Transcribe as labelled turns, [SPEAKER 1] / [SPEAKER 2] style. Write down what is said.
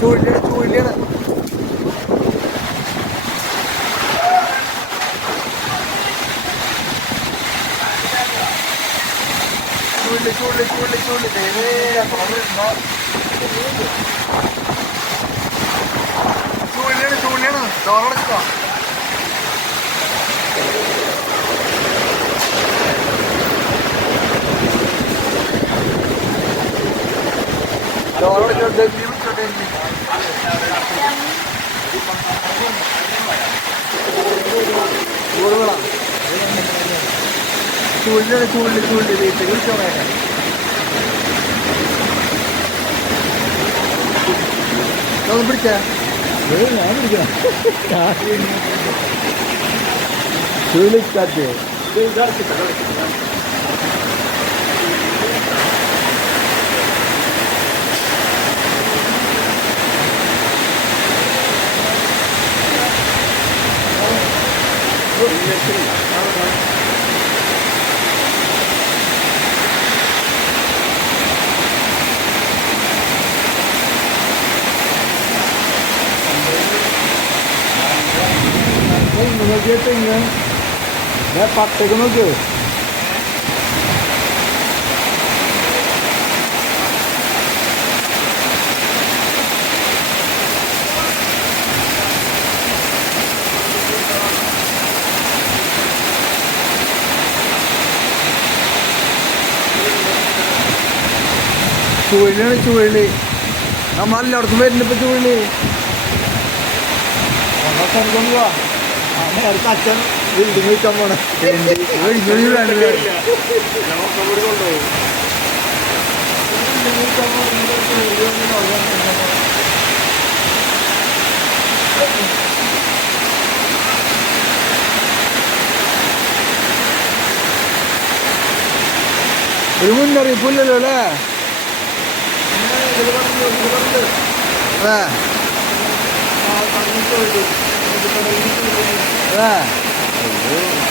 [SPEAKER 1] ചൂടിലാണ് ചൂടിലാണ് ചൂടിൽ ചൂടിൽ ചൂടിൽ ചൂടിൽ നേരെ തുറന്നിട്ടുണ്ടോ ചൂടിലാണ് ചൂടിലാണ് തുറന്നിട്ടോ തുറന്നിട്ടോ ഡൽഹി വിട്ടോ ഡൽഹി ചൂടുകളാ ചൂടിലാണ് ചൂടിൽ ചൂടിൽ വീട്ടിൽ വേണം ഒന്ന് പിടിച്ചേ
[SPEAKER 2] ഞാൻ പിടിക്കാം
[SPEAKER 1] ചുഴലിക്കാറ്റ് Ve patladı mı diyor? ചുഴലിയാണ് ചുഴലി നമ്മളെല്ലായിടത്തും വരുന്നുണ്ട് ഇപ്പൊ ചുഴലി
[SPEAKER 2] നേരത്തെ അച്ഛൻ ബിൽഡിംഗ് വെക്കാൻ പോണേ
[SPEAKER 1] ഒരു മുന്നറിയിപ്പില്ലല്ലോ അല്ലേ? അതെ അതെ